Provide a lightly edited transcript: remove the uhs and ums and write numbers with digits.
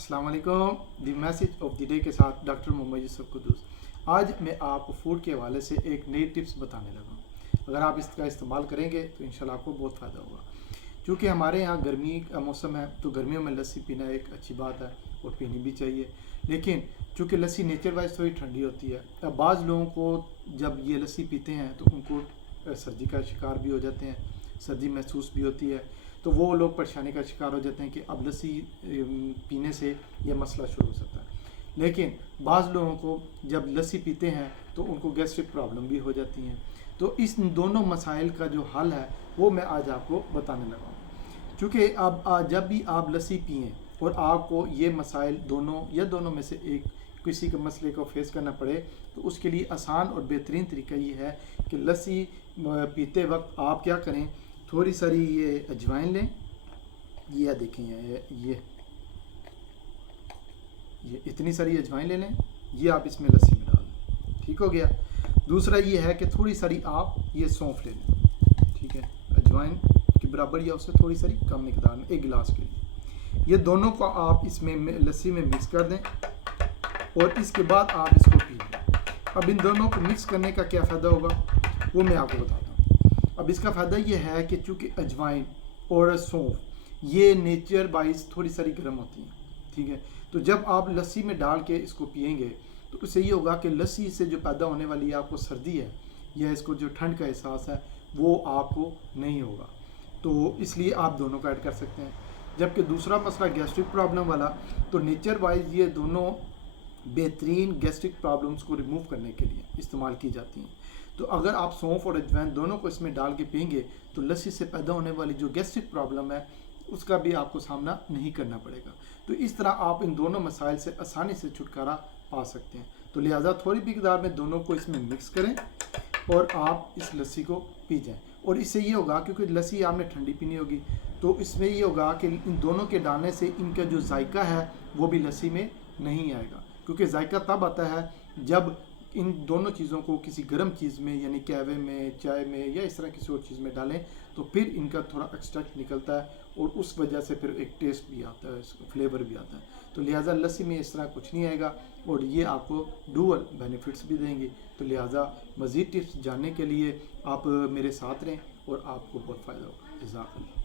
अस्सलाम वालेकुम। दी message of the day के साथ डॉक्टर मोहम्मद यूसुफ कुद्दूस। आज मैं आपको फूड के हवाले से एक नई टिप्स बताने लगा हूँ। अगर आप इसका इस्तेमाल करेंगे तो इंशाल्लाह आपको बहुत फ़ायदा होगा। क्योंकि हमारे यहाँ गर्मी का मौसम है तो गर्मियों में लस्सी पीना एक अच्छी बात है और पीनी भी चाहिए। लेकिन चूँकि लस्सी नेचर वाइज थोड़ी ठंडी होती है, अब बाज़ लोगों को जब ये लस्सी पीते हैं तो उनको सर्दी का शिकार भी हो जाते हैं, सर्दी महसूस भी होती है, तो वो लोग परेशानी का शिकार हो जाते हैं कि अब लस्सी पीने से ये मसला शुरू हो सकता है। लेकिन बाज़ लोगों को जब लस्सी पीते हैं तो उनको गैस्ट्रिक प्रॉब्लम भी हो जाती हैं। तो इस दोनों मसाइल का जो हल है वो मैं आज आपको बताने लगा हूँ। क्योंकि अब जब भी आप लस्सी पिएँ और आपको ये मसाइल दोनों में से एक किसी के मसले को फेस करना पड़े, तो उसके लिए आसान और बेहतरीन तरीका ये है कि लस्सी पीते वक्त आप क्या करें, थोड़ी सारी ये अजवाइन लें। ये देखें, ये इतनी सारी अजवाइन ले लें, ये आप इसमें लस्सी में डाल दें। ठीक हो गया। दूसरा ये है कि थोड़ी सारी आप ये सौंफ ले लें। ठीक है, अजवाइन के बराबर या उससे थोड़ी सारी कम मिकदार में, एक गिलास के लिए। ये दोनों को आप इसमें लस्सी में मिक्स कर दें और इसके बाद आप इसको पी लें। अब इन दोनों को मिक्स करने का क्या फ़ायदा होगा वो मैं आपको बताता हूँ। अब इसका फ़ायदा ये है कि चूँकि अजवाइन और सौंफ ये नेचर वाइज थोड़ी सारी गर्म होती हैं, ठीक है, तो जब आप लस्सी में डाल के इसको पिएंगे तो उससे ये होगा कि लस्सी से जो पैदा होने वाली आपको सर्दी है या इसको जो ठंड का एहसास है वो आपको नहीं होगा। तो इसलिए आप दोनों का ऐड कर सकते हैं। जबकि दूसरा मसला गैस्ट्रिक प्रॉब्लम वाला, तो नेचर वाइज ये दोनों बेहतरीन गैस्ट्रिक प्रॉब्लम्स को रिमूव करने के लिए इस्तेमाल की जाती हैं। तो अगर आप सौंफ और अजवाइन दोनों को इसमें डाल के पिएंगे तो लस्सी से पैदा होने वाली जो गैस्ट्रिक प्रॉब्लम है उसका भी आपको सामना नहीं करना पड़ेगा। तो इस तरह आप इन दोनों मसाइल से आसानी से छुटकारा पा सकते हैं। तो लिहाजा थोड़ी मिकदार में दोनों को इसमें मिक्स करें और आप इस लस्सी को पी जाएं। और इससे ये होगा, क्योंकि लस्सी आपने ठंडी पीनी होगी, तो इसमें ये होगा कि इन दोनों के डालने से इनका जो जायका है वो भी लस्सी में नहीं आएगा। क्योंकि जायका तब आता है जब इन दोनों चीज़ों को किसी गर्म चीज़ में यानी कहवे में, चाय में या इस तरह किसी और चीज़ में डालें तो फिर इनका थोड़ा एक्सट्रैक्ट निकलता है और उस वजह से फिर एक टेस्ट भी आता है, फ्लेवर भी आता है। तो लिहाजा लस्सी में इस तरह कुछ नहीं आएगा और ये आपको डुअल बेनिफिट्स भी देंगे। तो लिहाजा मज़ीद टिप्स जानने के लिए आप मेरे साथ रहें और आपको बहुत फ़ायदा होगा। जज़ाकल्लाह।